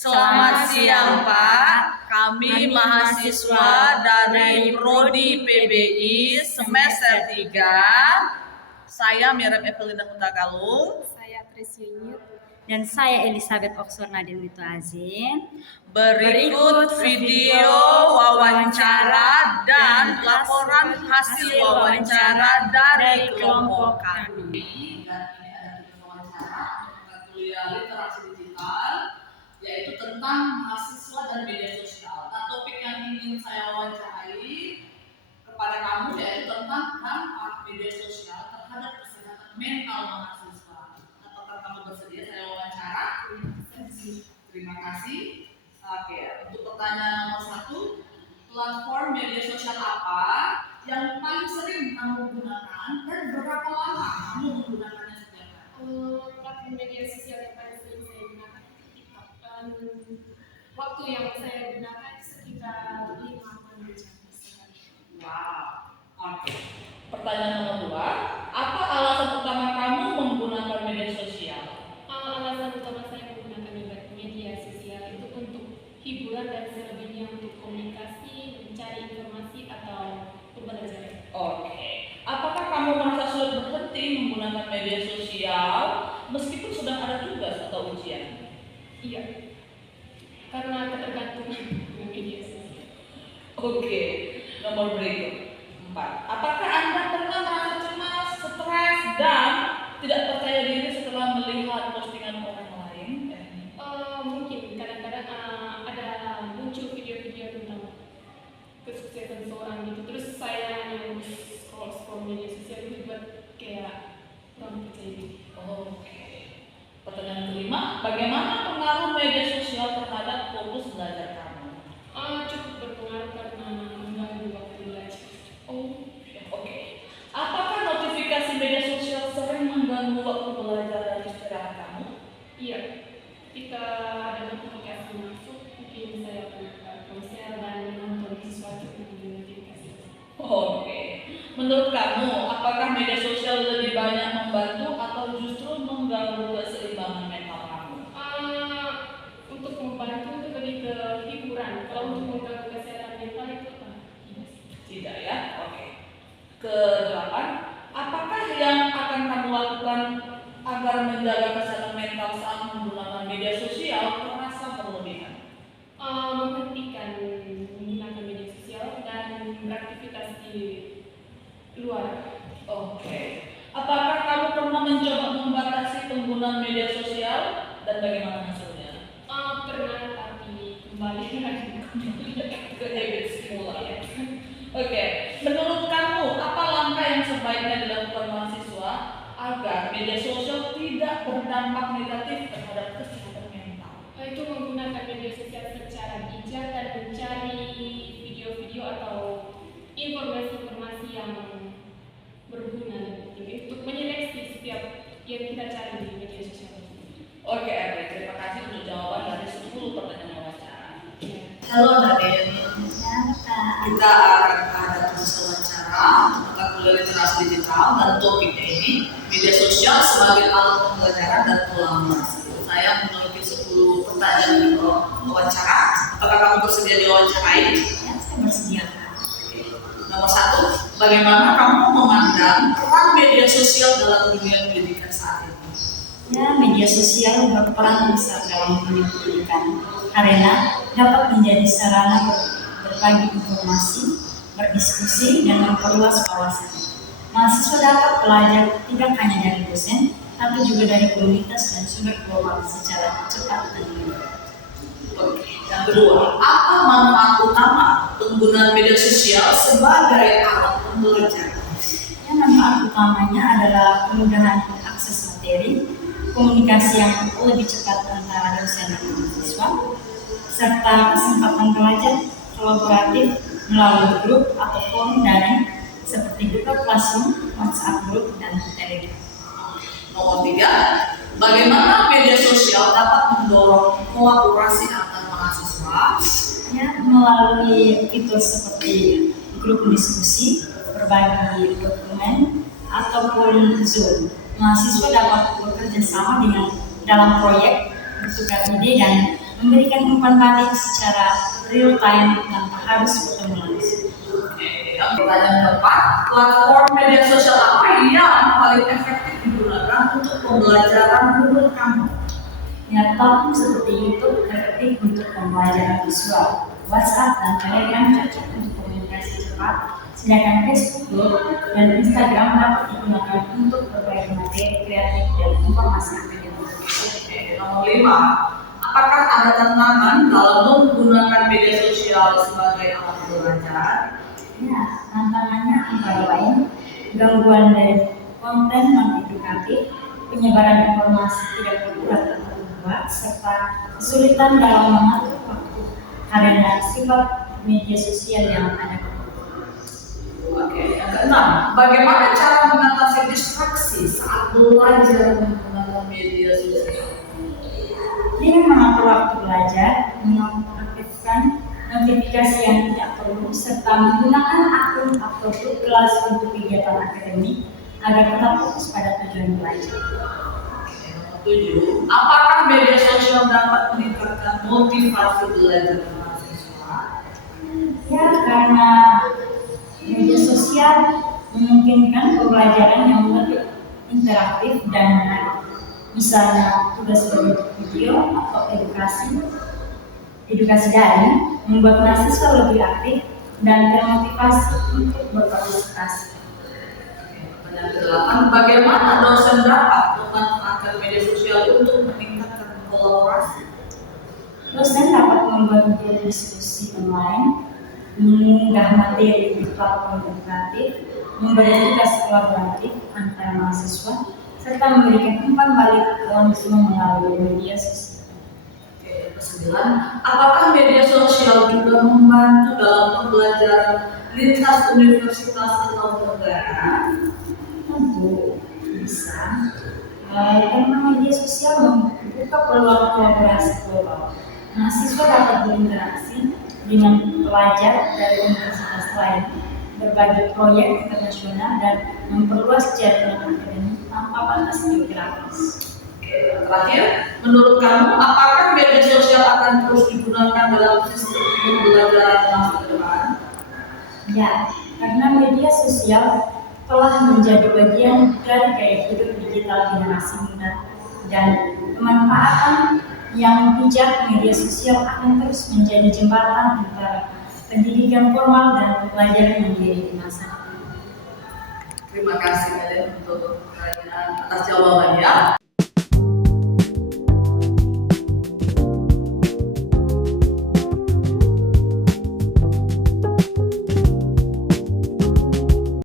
Selamat siang Pak, kami mahasiswa dari Prodi PBI semester 3. Saya Miriam Evelina Hutagalung. Saya Tris Yunit. Dan saya Elizabeth Oxford Nadine Wito Azin. Berikut video wawancara dan laporan hasil wawancara dari kelompok kami. Dan ini ada tugas wawancara mata kuliah literasi digital, yaitu tentang mahasiswa dan media sosial. Nah, topik yang ingin saya wawancarai kepada kamu yaitu tentang dampak media sosial terhadap kesehatan mental mahasiswa. Apakah kamu bersedia saya wawancara? Terima kasih. Oke, untuk pertanyaan nomor 1, platform media sosial apa yang paling sering kamu gunakan dan berapa lama kamu menggunakannya setiap hari? Platform media sosial yang paling sering saya gunakan itu TikTok. Dan waktu yang saya gunakan sekitar 5 jam sehari. Wow. Oke. Pertanyaan nomor 2, apa alasan utama kamu menggunakan media sosial? Alasan utama saya menggunakan media sosial itu untuk hiburan dan selebihnya untuk komunikasi, mencari informasi atau pembelajaran. Oke. Apakah kamu merasa sulit berhenti menggunakan media sosial meskipun sedang ada tugas atau ujian? Iya, karena ketergantungan dengan media sosial. Oke. Nomor berikut 4. Apakah Anda pernah merasa cemas, stres, dan tidak percaya diri setelah melihat postingan orang lain? Mungkin kadang-kadang ada muncul video-video tentang kesuksesan seorang gitu, terus saya yang scroll media sosial itu buat kayak kurang percaya diri. Oke. Pertanyaan kelima, bagaimana pengaruh media sosial terhadap fokus belajar kamu? Cukup berpengaruh karena mengganggu waktu belajar. Oke. Apakah notifikasi media sosial sering mengganggu waktu belajar dan istirahat kamu? Iya, ketika ada notifikasi masuk, mungkin saya buka ponsel dan menonton sesuatu di notifikasi. Oke. Menurut kamu, apakah media sosial lebih banyak membantu atau justru mengganggu keseimbangan mental kamu? Untuk membantu itu lebih ke hiburan. Kalau untuk mengganggu kesehatan mental itu Tidak ya? Oke. Ke-8, apakah yang akan kamu lakukan agar menjaga kesehatan mental saat menggunakan media sosial terasa berlebihan? menghentikan menggunakan media sosial dan beraktivitas di luar. Oke. Apakah kamu pernah mencoba membatasi penggunaan media sosial dan bagaimana hasilnya? Pernah, tapi kembali lagi Ke habit semula. Oke. Menurut kamu, apa langkah yang sebaiknya dilakukan mahasiswa agar media sosial tidak berdampak negatif terhadap kesehatan mental? Itu menggunakan media sosial secara bijak dan mencari video-video atau informasi-informasi yang berguna dan penting untuk menyeleksi setiap yang kita cari di media sosial. Oke, Ade, terima kasih untuk jawaban dari 10 pertanyaan wawancara. Halo Nadine. Kita akan ada tugas wawancara untuk mata kuliah literasi digital dan topiknya ini media sosial sebagai alat pembelajaran dan kolaborasi. Saya memiliki 10 pertanyaan wawancara. Apakah kamu bersedia diwawancarai? Ya, saya bersedia. Nomor 1, bagaimana kamu memandang peran media sosial dalam dunia pendidikan saat ini? Ya, media sosial berperan besar dalam dunia pendidikan karena dapat menjadi sarana berbagi informasi, berdiskusi, dan memperluas wawasan. Mahasiswa dapat belajar tidak hanya dari dosen, tapi juga dari komunitas dan sumber global secara cepat dan mudah. Oke. Yang kedua, apa manfaat utama penggunaan media sosial sebagai alat pembelajaran? Ya, manfaat utamanya adalah kemudahan akses materi, komunikasi yang lebih cepat antara dosen dan mahasiswa, serta kesempatan belajar kolaboratif melalui grup atau forum daring seperti Google Classroom, WhatsApp Group, dan Telegram. Nomor 3, bagaimana media sosial dapat mendorong kolaborasi antar mahasiswa? Ya, melalui fitur seperti grup diskusi, berbagi dokumen, ataupun Zoom, mahasiswa dapat bekerja sama dalam proyek, bertukar ide, dan memberikan umpan balik secara real time tanpa harus bertemu langsung. Pertanyaan keempat, platform media sosial apa yang paling efektif digunakan untuk pembelajaran menurut kamu? Ya, platform seperti YouTube efektif untuk pembelajaran visual, WhatsApp dan Telegram cocok untuk komunikasi cepat, sedangkan Facebook, dan Instagram dapat digunakan untuk berbagi materi kreatif dan informasi akademik. Nomor 5, apakah ada tantangan dalam menggunakan media sosial sebagai alat belajar? Ya, tantangannya antara lain gangguan dari konten non-edukatif, penyebaran informasi tidak akurat atau berbuat, serta kesulitan dalam mengatur waktu karena sifat media sosial yang ada. Oke, yang keenam, bagaimana cara mengatasi distraksi saat belajar menggunakan media sosial? Dengan mengatur waktu belajar, mengaktifkan notifikasi yang tidak perlu, serta menggunakan akun atau grup kelas untuk kegiatan akademik agar tetap fokus pada tujuan belajar. Nomor 7, apakah media sosial dapat meningkatkan motivasi belajar mahasiswa? Ya, karena media sosial memungkinkan pembelajaran yang lebih interaktif dan menarik. Misalnya tugas berbentuk video atau edukasi daring membuat mahasiswa lebih aktif dan termotivasi untuk berpartisipasi. Pertanyaan ke-8, bagaimana dosen dapat memanfaatkan media sosial untuk meningkatkan kolaborasi? Dosen dapat membuat video diskusi online, mengunggah materi di platform edukatif, memberi tugas kolaboratif antar mahasiswa, serta memberikan umpan balik langsung melalui media sosial. Oke, ke-9, apakah media sosial juga membantu dalam pembelajaran lintas universitas atau negara? Tentu bisa, karena media sosial membuka peluang kolaborasi global. Mahasiswa dapat berinteraksi dengan pelajar dari universitas lain, berbagi proyek internasional, dan memperluas jaringan akademik tanpa batas geografis. Oke, yang terakhir, menurut kamu apakah media sosial akan terus digunakan dalam sistem pembelajaran masa depan? Ya, karena media sosial telah menjadi bagian dari gaya hidup digital generasi muda, dan pemanfaatan yang bijak media sosial akan terus menjadi jembatan antara pendidikan formal dan pembelajaran mandiri di masa depan. Terima kasih kalian untuk atas jawabannya.